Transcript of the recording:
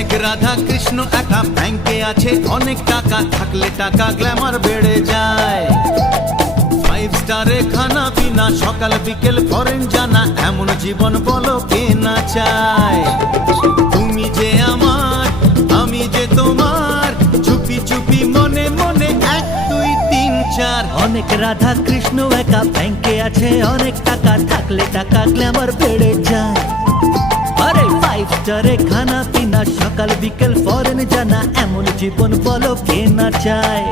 অনেক রাধা কৃষ্ণ একা ব্যাংকে আছে অনেক টাকা, থাকলে টাকা গ্ল্যামার বেড়ে যায়। 5 স্টারে খানা পিনা, সকাল বিকেল ফরেন জানা, এমন জীবন বলো কে না চায়। তুমি যে আমার, আমি যে তোমার, চুপি চুপি মনে মনে 1 2 3 4। অনেক রাধা কৃষ্ণ একা ব্যাংকে আছে অনেক টাকা, থাকলে টাকা গ্ল্যামার বেড়ে যায়। আরে 5 স্টারে খানা পিনা, সকাল বিকেল ফরেন জানা, এমন জীবন বলো কে না চায়।